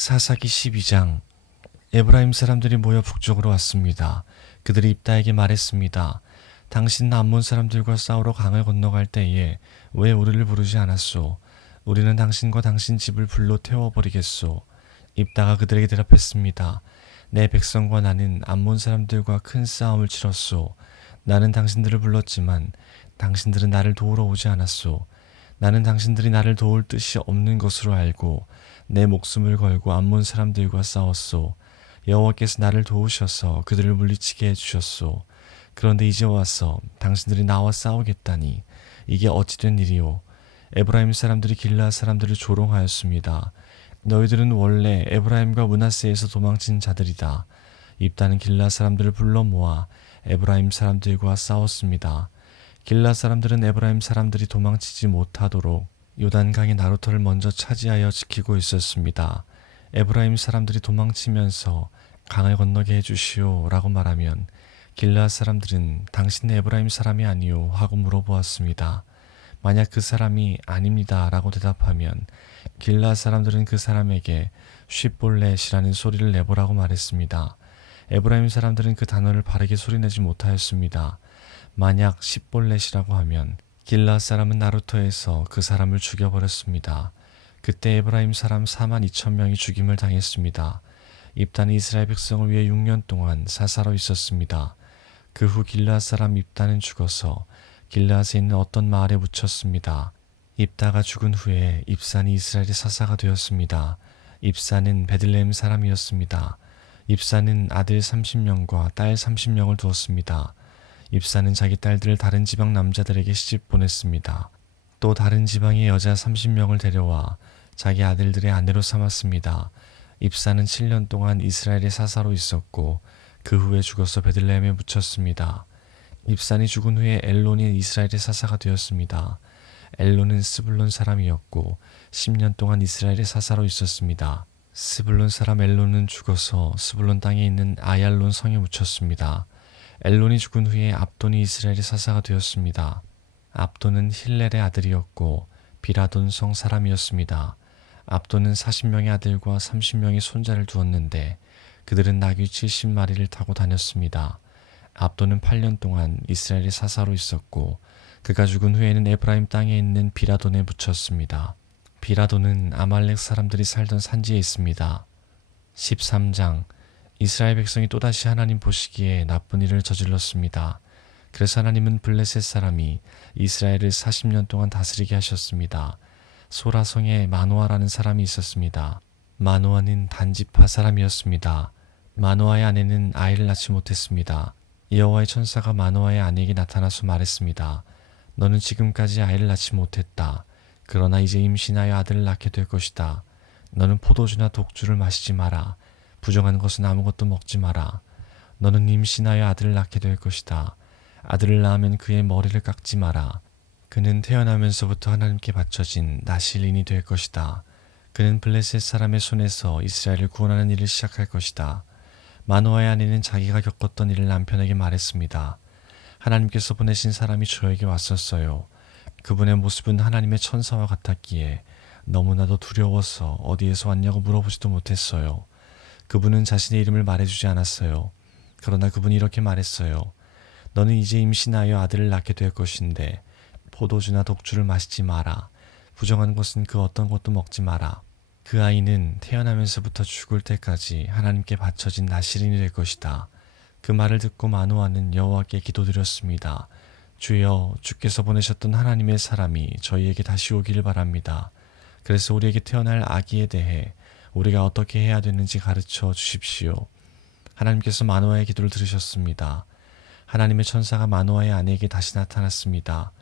사사기 12장. 에브라임 사람들이 모여 북쪽으로 왔습니다. 그들이 입다에게 말했습니다. 당신은 암몬 사람들과 싸우러 강을 건너갈 때에 왜 우리를 부르지 않았소? 우리는 당신과 당신 집을 불로 태워버리겠소. 입다가 그들에게 대답했습니다. 내 백성과 나는 암몬 사람들과 큰 싸움을 치렀소. 나는 당신들을 불렀지만 당신들은 나를 도우러 오지 않았소. 나는 당신들이 나를 도울 뜻이 없는 것으로 알고 내 목숨을 걸고 암몬 사람들과 싸웠소. 여호와께서 나를 도우셔서 그들을 물리치게 해주셨소. 그런데 이제 와서 당신들이 나와 싸우겠다니 이게 어찌 된 일이오? 에브라임 사람들이 길르앗 사람들을 조롱하였습니다. 너희들은 원래 에브라임과 므낫세에서 도망친 자들이다. 입다는 길르앗 사람들을 불러 모아 에브라임 사람들과 싸웠습니다. 길르앗 사람들은 에브라임 사람들이 도망치지 못하도록 요단강의 나루터를 먼저 차지하여 지키고 있었습니다. 에브라임 사람들이 도망치면서 강을 건너게 해주시오 라고 말하면 길르앗 사람들은 당신은 에브라임 사람이 아니오 하고 물어보았습니다. 만약 그 사람이 아닙니다 라고 대답하면 길르앗 사람들은 그 사람에게 쉿볼렛이라는 소리를 내보라고 말했습니다. 에브라임 사람들은 그 단어를 바르게 소리내지 못하였습니다. 만약 쉿볼렛이라고 하면 길르앗 사람은 나루터에서 그 사람을 죽여버렸습니다. 그때 에브라임 사람 42,000명이 죽임을 당했습니다. 입단이 이스라엘 백성을 위해 6년 동안 사사로 있었습니다. 그 후 길르앗 사람 입단은 죽어서 길르앗에 있는 어떤 마을에 묻혔습니다. 입다가 죽은 후에 입산이 이스라엘의 사사가 되었습니다. 입산은 베들레헴 사람이었습니다. 입산은 아들 30명과 딸 30명을 두었습니다. 입사는 자기 딸들을 다른 지방 남자들에게 시집 보냈습니다. 또 다른 지방의 여자 30명을 데려와 자기 아들들의 아내로 삼았습니다. 입사는 7년 동안 이스라엘의 사사로 있었고 그 후에 죽어서 베들레헴에 묻혔습니다. 입산이 죽은 후에 엘론이 이스라엘의 사사가 되었습니다. 엘론은 스불론 사람이었고 10년 동안 이스라엘의 사사로 있었습니다. 스불론 사람 엘론은 죽어서 스불론 땅에 있는 아얄론 성에 묻혔습니다. 엘론이 죽은 후에 압돈이 이스라엘의 사사가 되었습니다. 압돈은 힐렐의 아들이었고 비라돈 성 사람이었습니다. 압돈은 40명의 아들과 30명의 손자를 두었는데 그들은 나귀 70마리를 타고 다녔습니다. 압돈은 8년 동안 이스라엘의 사사로 있었고 그가 죽은 후에는 에브라임 땅에 있는 비라돈에 묻혔습니다. 비라돈은 아말렉 사람들이 살던 산지에 있습니다. 13장. 이스라엘 백성이 또다시 하나님 보시기에 나쁜 일을 저질렀습니다. 그래서 하나님은 블레셋 사람이 이스라엘을 40년 동안 다스리게 하셨습니다. 소라성에 마노아라는 사람이 있었습니다. 마노아는 단지파 사람이었습니다. 마노아의 아내는 아이를 낳지 못했습니다. 여호와의 천사가 마노아의 아내에게 나타나서 말했습니다. 너는 지금까지 아이를 낳지 못했다. 그러나 이제 임신하여 아들을 낳게 될 것이다. 너는 포도주나 독주를 마시지 마라. 부정한 것은 아무것도 먹지 마라. 너는 임신하여 아들을 낳게 될 것이다. 아들을 낳으면 그의 머리를 깎지 마라. 그는 태어나면서부터 하나님께 바쳐진 나실인이 될 것이다. 그는 블레셋 사람의 손에서 이스라엘을 구원하는 일을 시작할 것이다. 마노아의 아내는 자기가 겪었던 일을 남편에게 말했습니다. 하나님께서 보내신 사람이 저에게 왔었어요. 그분의 모습은 하나님의 천사와 같았기에 너무나도 두려워서 어디에서 왔냐고 물어보지도 못했어요. 그분은 자신의 이름을 말해주지 않았어요. 그러나 그분이 이렇게 말했어요. 너는 이제 임신하여 아들을 낳게 될 것인데 포도주나 독주를 마시지 마라. 부정한 것은 그 어떤 것도 먹지 마라. 그 아이는 태어나면서부터 죽을 때까지 하나님께 바쳐진 나실인이 될 것이다. 그 말을 듣고 마노아는 여호와께 기도드렸습니다. 주여, 주께서 보내셨던 하나님의 사람이 저희에게 다시 오기를 바랍니다. 그래서 우리에게 태어날 아기에 대해 우리가 어떻게 해야 되는지 가르쳐 주십시오. 하나님께서 마노아의 기도를 들으셨습니다. 하나님의 천사가 마노아의 아내에게 다시 나타났습니다.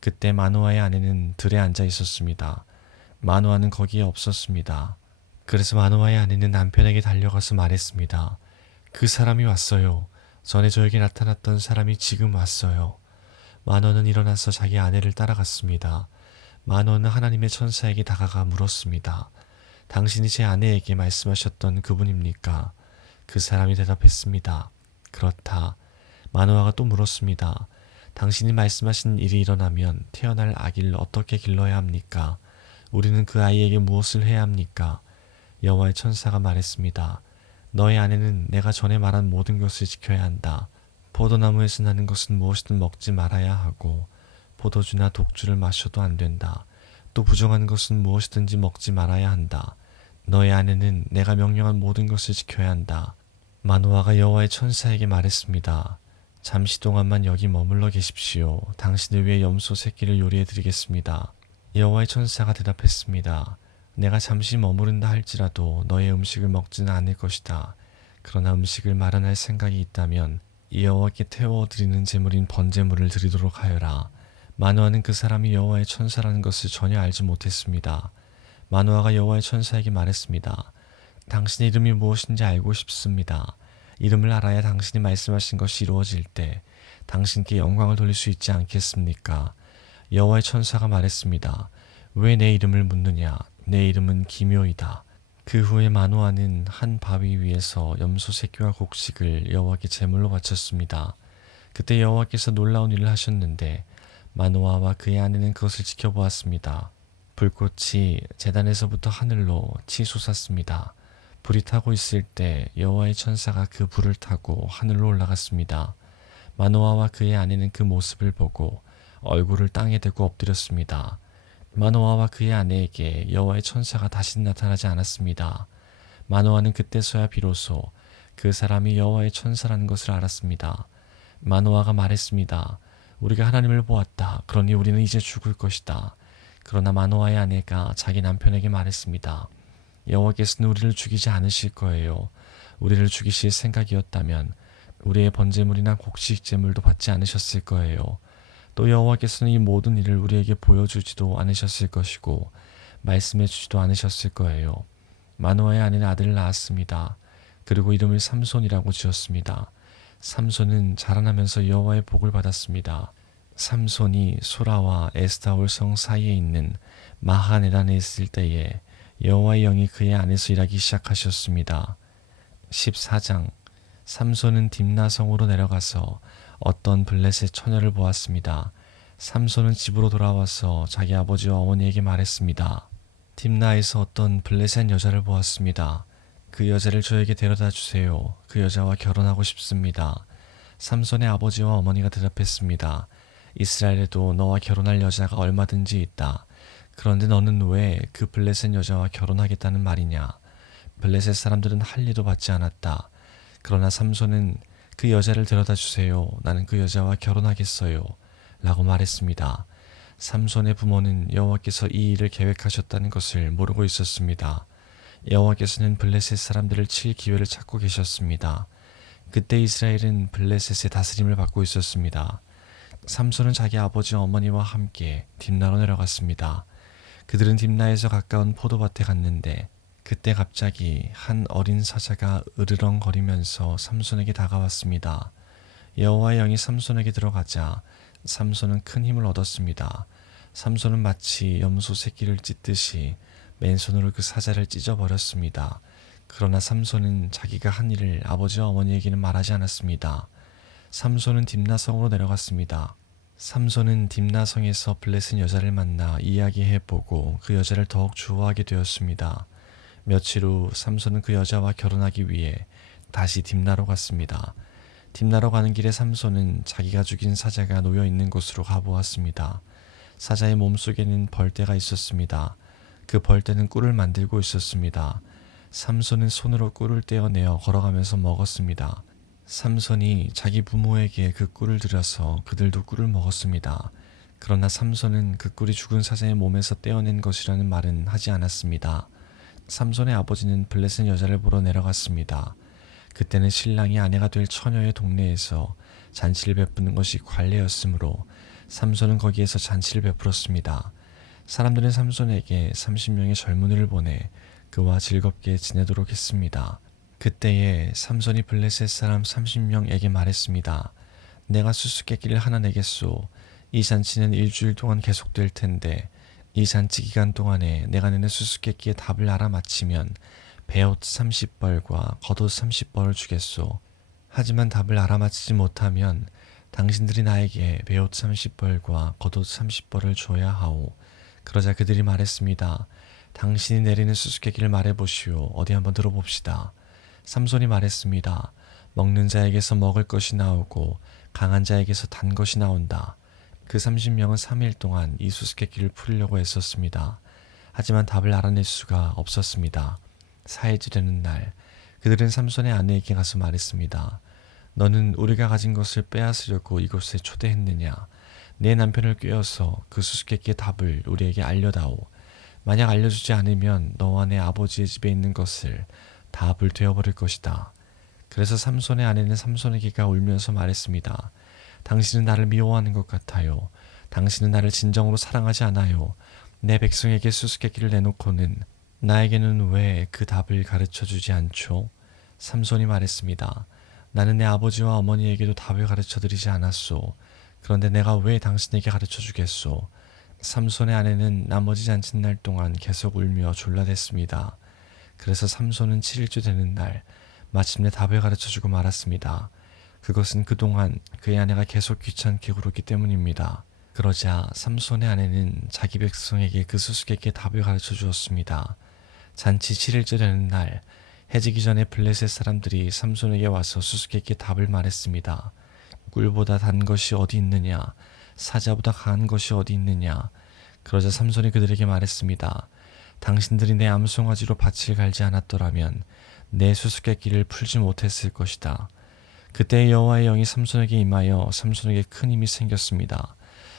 그때 마노아의 아내는 들에 앉아 있었습니다. 마노아는 거기에 없었습니다. 그래서 마노아의 아내는 남편에게 달려가서 말했습니다. 그 사람이 왔어요. 전에 저에게 나타났던 사람이 지금 왔어요. 마노아는 일어나서 자기 아내를 따라갔습니다. 마노아는 하나님의 천사에게 다가가 물었습니다. 당신이 제 아내에게 말씀하셨던 그분입니까? 그 사람이 대답했습니다. 그렇다. 마노아가 또 물었습니다. 당신이 말씀하신 일이 일어나면 태어날 아기를 어떻게 길러야 합니까? 우리는 그 아이에게 무엇을 해야 합니까? 여호와의 천사가 말했습니다. 너의 아내는 내가 전에 말한 모든 것을 지켜야 한다. 포도나무에서 나는 것은 무엇이든 먹지 말아야 하고 포도주나 독주를 마셔도 안 된다. 또 부정한 것은 무엇이든지 먹지 말아야 한다. 너의 아내는 내가 명령한 모든 것을 지켜야 한다. 마노아가 여호와의 천사에게 말했습니다. 잠시 동안만 여기 머물러 계십시오. 당신을 위해 염소 새끼를 요리해 드리겠습니다. 여호와의 천사가 대답했습니다. 내가 잠시 머무른다 할지라도 너의 음식을 먹지는 않을 것이다. 그러나 음식을 마련할 생각이 있다면 여호와께 태워드리는 제물인 번제물을 드리도록 하여라. 마노아는 그 사람이 여호와의 천사라는 것을 전혀 알지 못했습니다. 마노아가 여호와의 천사에게 말했습니다. 당신의 이름이 무엇인지 알고 싶습니다. 이름을 알아야 당신이 말씀하신 것이 이루어질 때 당신께 영광을 돌릴 수 있지 않겠습니까? 여호와의 천사가 말했습니다. 왜 내 이름을 묻느냐? 내 이름은 기묘이다. 그 후에 마노아는 한 바위 위에서 염소 새끼와 곡식을 여호와께 제물로 바쳤습니다. 그때 여호와께서 놀라운 일을 하셨는데 마노아와 그의 아내는 그것을 지켜보았습니다. 불꽃이 제단에서부터 하늘로 치솟았습니다. 불이 타고 있을 때 여호와의 천사가 그 불을 타고 하늘로 올라갔습니다. 마노아와 그의 아내는 그 모습을 보고 얼굴을 땅에 대고 엎드렸습니다. 마노아와 그의 아내에게 여호와의 천사가 다시 나타나지 않았습니다. 마노아는 그때서야 비로소 그 사람이 여호와의 천사라는 것을 알았습니다. 마노아가 말했습니다. 우리가 하나님을 보았다. 그러니 우리는 이제 죽을 것이다. 그러나 마노아의 아내가 자기 남편에게 말했습니다. 여호와께서는 우리를 죽이지 않으실 거예요. 우리를 죽이실 생각이었다면 우리의 번제물이나 곡식 제물도 받지 않으셨을 거예요. 또 여호와께서는 이 모든 일을 우리에게 보여주지도 않으셨을 것이고 말씀해 주지도 않으셨을 거예요. 마노아의 아내는 아들을 낳았습니다. 그리고 이름을 삼손이라고 지었습니다. 삼손은 자라나면서 여호와의 복을 받았습니다. 삼손이 소라와 에스타올 성 사이에 있는 마하네단에 있을 때에 여호와의 영이 그의 안에서 일하기 시작하셨습니다. 14장 삼손은 딥나 성으로 내려가서 어떤 블레셋 처녀를 보았습니다. 삼손은 집으로 돌아와서 자기 아버지와 어머니에게 말했습니다. 딥나에서 어떤 블레셋 여자를 보았습니다. 그 여자를 저에게 데려다 주세요. 그 여자와 결혼하고 싶습니다. 삼손의 아버지와 어머니가 대답했습니다. 이스라엘에도 너와 결혼할 여자가 얼마든지 있다. 그런데 너는 왜 그 블레셋 여자와 결혼하겠다는 말이냐? 블레셋 사람들은 할 일도 받지 않았다. 그러나 삼손은 그 여자를 데려다 주세요. 나는 그 여자와 결혼하겠어요. 라고 말했습니다. 삼손의 부모는 여호와께서 이 일을 계획하셨다는 것을 모르고 있었습니다. 여호와께서는 블레셋 사람들을 칠 기회를 찾고 계셨습니다. 그때 이스라엘은 블레셋의 다스림을 받고 있었습니다. 삼손은 자기 아버지 어머니와 함께 딥나로 내려갔습니다. 그들은 딥나에서 가까운 포도밭에 갔는데 그때 갑자기 한 어린 사자가 으르렁거리면서 삼손에게 다가왔습니다. 여호와의 영이 삼손에게 들어가자 삼손은 큰 힘을 얻었습니다. 삼손은 마치 염소 새끼를 찢듯이 맨손으로 그 사자를 찢어버렸습니다. 그러나 삼손은 자기가 한 일을 아버지와 어머니에게는 말하지 않았습니다. 삼손은 딥나성으로 내려갔습니다. 삼손은 딥나성에서 블레셋 여자를 만나 이야기해보고 그 여자를 더욱 좋아하게 되었습니다. 며칠 후 삼손은 그 여자와 결혼하기 위해 다시 딥나로 갔습니다. 딥나로 가는 길에 삼손은 자기가 죽인 사자가 놓여 있는 곳으로 가보았습니다. 사자의 몸속에는 벌떼가 있었습니다. 그 벌떼는 꿀을 만들고 있었습니다. 삼손은 손으로 꿀을 떼어내어 걸어가면서 먹었습니다. 삼손이 자기 부모에게 그 꿀을 들여서 그들도 꿀을 먹었습니다. 그러나 삼손은 그 꿀이 죽은 사자의 몸에서 떼어낸 것이라는 말은 하지 않았습니다. 삼손의 아버지는 블레셋 여자를 보러 내려갔습니다. 그때는 신랑이 아내가 될 처녀의 동네에서 잔치를 베푸는 것이 관례였으므로 삼손은 거기에서 잔치를 베풀었습니다. 사람들은 삼손에게 30명의 젊은이를 보내 그와 즐겁게 지내도록 했습니다. 그때에 삼손이 블레셋 사람 30명에게 말했습니다. 내가 수수께끼를 하나 내겠소. 이 잔치는 일주일 동안 계속될 텐데 이 잔치 기간 동안에 내가 내는 수수께끼의 답을 알아맞히면 베옷 30벌과 겉옷 30벌을 주겠소. 하지만 답을 알아맞히지 못하면 당신들이 나에게 베옷 30벌과 겉옷 30벌을 줘야 하오. 그러자 그들이 말했습니다. 당신이 내리는 수수께끼를 말해보시오. 어디 한번 들어봅시다. 삼손이 말했습니다. 먹는 자에게서 먹을 것이 나오고 강한 자에게서 단 것이 나온다. 그 30명은 3일 동안 이 수수께끼를 풀려고 애썼습니다. 하지만 답을 알아낼 수가 없었습니다. 4일째 되는 날, 그들은 삼손의 아내에게 가서 말했습니다. 너는 우리가 가진 것을 빼앗으려고 이곳에 초대했느냐? 내 남편을 꾀어서 그 수수께끼의 답을 우리에게 알려다오. 만약 알려주지 않으면 너와 내 아버지의 집에 있는 것을 다 불태워버릴 것이다. 그래서 삼손의 아내는 삼손에게가 울면서 말했습니다. 당신은 나를 미워하는 것 같아요. 당신은 나를 진정으로 사랑하지 않아요. 내 백성에게 수수께끼를 내놓고는 나에게는 왜 그 답을 가르쳐주지 않죠? 삼손이 말했습니다. 나는 내 아버지와 어머니에게도 답을 가르쳐드리지 않았소. 그런데 내가 왜 당신에게 가르쳐주겠소? 삼손의 아내는 나머지 잔칫날 동안 계속 울며 졸라댔습니다. 그래서 삼손은 7일째 되는 날 마침내 답을 가르쳐주고 말았습니다. 그것은 그동안 그의 아내가 계속 귀찮게 굴었기 때문입니다. 그러자 삼손의 아내는 자기 백성에게 그 수수께끼의 답을 가르쳐 주었습니다. 잔치 7일째 되는 날 해지기 전에 블레셋 사람들이 삼손에게 와서 수수께끼의 답을 말했습니다. 꿀보다 단 것이 어디 있느냐? 사자보다 강한 것이 어디 있느냐? 그러자 삼손이 그들에게 말했습니다. 당신들이 내 암송아지로 밭을 갈지 않았더라면 내 수수께끼를 풀지 못했을 것이다. 그때 여호와의 영이 삼손에게 임하여 삼손에게 큰 힘이 생겼습니다.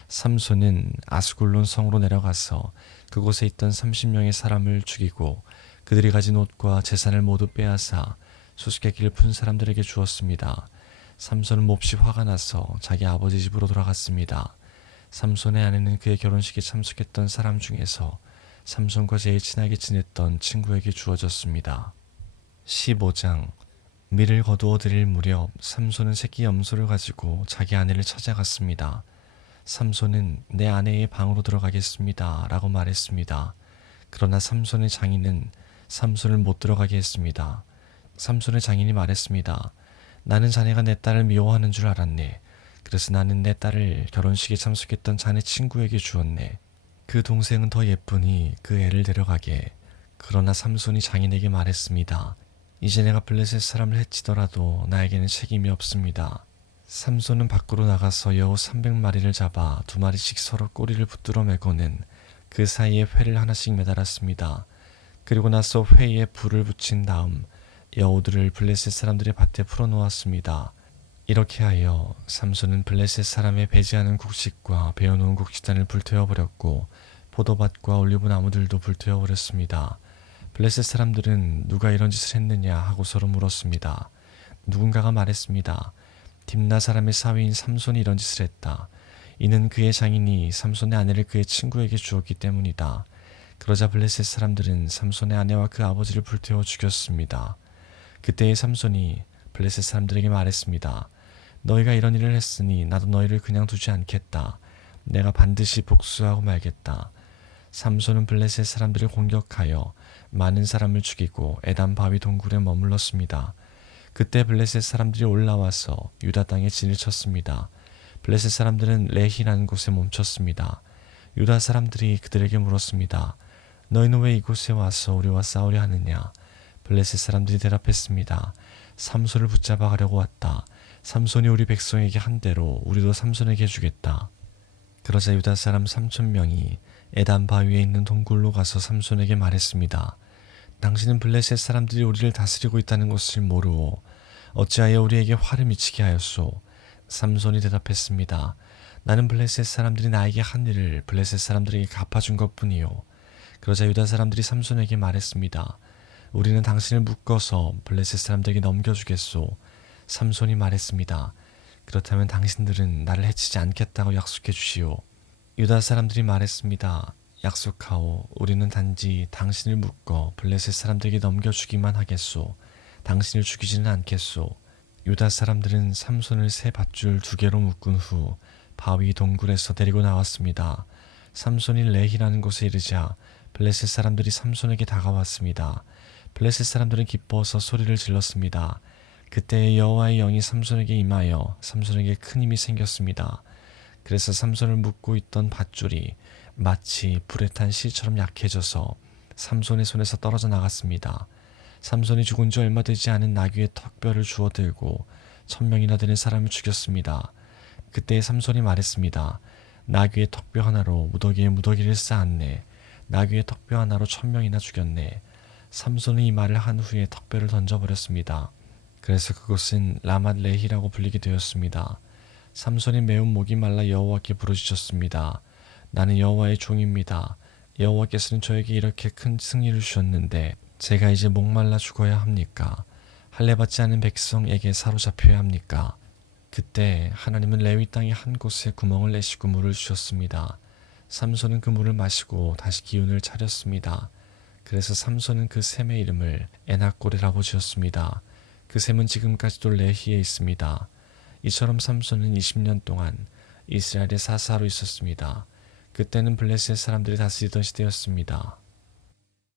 삼손은 아스굴론 성으로 내려가서 그곳에 있던 30명의 사람을 죽이고 그들이 가진 옷과 재산을 모두 빼앗아 수수께끼를 푼 사람들에게 주었습니다. 삼손은 몹시 화가 나서 자기 아버지 집으로 돌아갔습니다. 삼손의 아내는 그의 결혼식에 참석했던 사람 중에서 삼손과 제일 친하게 지냈던 친구에게 주어졌습니다. 15장 밀을 거두어 드릴 무렵 삼손은 새끼 염소를 가지고 자기 아내를 찾아갔습니다. 삼손은 내 아내의 방으로 들어가겠습니다 라고 말했습니다. 그러나 삼손의 장인은 삼손을 못 들어가게 했습니다. 삼손의 장인이 말했습니다. 나는 자네가 내 딸을 미워하는 줄 알았네. 그래서 나는 내 딸을 결혼식에 참석했던 자네 친구에게 주었네. 그 동생은 더 예쁘니 그 애를 데려가게. 그러나 삼손이 장인에게 말했습니다. 이제 내가 블레셋 사람을 해치더라도 나에게는 책임이 없습니다. 삼손은 밖으로 나가서 여우 300마리를 잡아 2마리씩 서로 꼬리를 붙들어 매고는 그 사이에 회를 하나씩 매달았습니다. 그리고 나서 회에 불을 붙인 다음 여우들을 블레셋 사람들의 밭에 풀어놓았습니다. 이렇게 하여 삼손은 블레셋 사람의 배제하는 곡식과 베어놓은 곡식단을 불태워버렸고 포도밭과 올리브 나무들도 불태워버렸습니다. 블레셋 사람들은 누가 이런 짓을 했느냐 하고 서로 물었습니다. 누군가가 말했습니다. 딥나 사람의 사위인 삼손이 이런 짓을 했다. 이는 그의 장인이 삼손의 아내를 그의 친구에게 주었기 때문이다. 그러자 블레셋 사람들은 삼손의 아내와 그 아버지를 불태워 죽였습니다. 그때의 삼손이 블레셋 사람들에게 말했습니다. 너희가 이런 일을 했으니 나도 너희를 그냥 두지 않겠다. 내가 반드시 복수하고 말겠다. 삼손은 블레셋 사람들을 공격하여 많은 사람을 죽이고 에단 바위 동굴에 머물렀습니다. 그때 블레셋 사람들이 올라와서 유다 땅에 진을 쳤습니다. 블레셋 사람들은 레히라는 곳에 멈췄습니다. 유다 사람들이 그들에게 물었습니다. 너희는 왜 이곳에 와서 우리와 싸우려 하느냐? 블레셋 사람들이 대답했습니다. 삼손을 붙잡아 가려고 왔다. 삼손이 우리 백성에게 한 대로 우리도 삼손에게 해주겠다. 그러자 유다 사람 3,000명이 에단 바위에 있는 동굴로 가서 삼손에게 말했습니다. 당신은 블레셋 사람들이 우리를 다스리고 있다는 것을 모르오. 어찌하여 우리에게 화를 미치게 하였소? 삼손이 대답했습니다. 나는 블레셋 사람들이 나에게 한 일을 블레셋 사람들에게 갚아준 것뿐이요. 그러자 유다 사람들이 삼손에게 말했습니다. 우리는 당신을 묶어서 블레셋 사람들에게 넘겨주겠소. 삼손이 말했습니다. 그렇다면 당신들은 나를 해치지 않겠다고 약속해 주시오. 유다 사람들이 말했습니다. 약속하오. 우리는 단지 당신을 묶어 블레셋 사람들에게 넘겨주기만 하겠소. 당신을 죽이지는 않겠소. 유다 사람들은 삼손을 새 밧줄 2개로 묶은 후 바위 동굴에서 데리고 나왔습니다. 삼손이 레히라는 곳에 이르자 블레셋 사람들이 삼손에게 다가왔습니다. 블레셋 사람들은 기뻐서 소리를 질렀습니다. 그때 여호와의 영이 삼손에게 임하여 삼손에게 큰 힘이 생겼습니다. 그래서 삼손을 묶고 있던 밧줄이 마치 불에 탄 실처럼 약해져서 삼손의 손에서 떨어져 나갔습니다. 삼손이 죽은 지 얼마 되지 않은 나귀의 턱뼈를 주워 들고 1000명이나 되는 사람을 죽였습니다. 그때 삼손이 말했습니다. 나귀의 턱뼈 하나로 무더기에 무더기를 쌓았네. 나귀의 턱뼈 하나로 1000명이나 죽였네. 삼손이 이 말을 한 후에 턱뼈를 던져버렸습니다. 그래서 그곳은 라맛레히라고 불리게 되었습니다. 삼손이 매우 목이 말라 여호와께 부르짖었습니다. 나는 여호와의 종입니다. 여호와께서는 저에게 이렇게 큰 승리를 주셨는데 제가 이제 목말라 죽어야 합니까? 할례받지 않은 백성에게 사로잡혀야 합니까? 그때 하나님은 레위 땅의 한 곳에 구멍을 내시고 물을 주셨습니다. 삼손은 그 물을 마시고 다시 기운을 차렸습니다. 그래서 삼손은 그 샘의 이름을 에낙고레라고 지었습니다. 그 샘은 지금까지도 레히에 있습니다. 이처럼 삼손은 20년 동안 이스라엘의 사사로 있었습니다. 그때는 블레셋 사람들이 다스리던 시대였습니다.